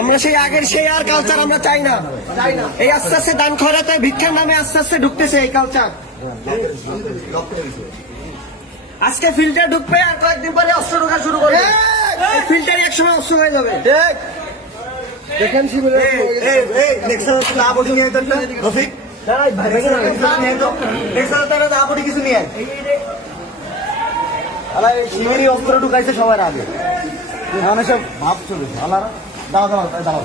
আমরা সেই আগের সেই আর কালচার আমরা চাই না। এই আস্তে আস্তে দান খরাতে ভিক্ষার নামে আস্তে আস্তে ঢুকতেছে এই কালচার। আজকে ফিল্টার ঢুকবে আর কয়েকদিন পরে অস্ত্র ঢোকা শুরু করবে। ফিল্টার একসময় অস্ত্র হয়ে যাবে। দেখেন কিছু নিয়ে শিবিরই অস্ত্র ঢুকাইছে সবার আগে, সব ভাব চলে আল্লাহ। দাঁড়াও দাঁড়াও দাঁড়াও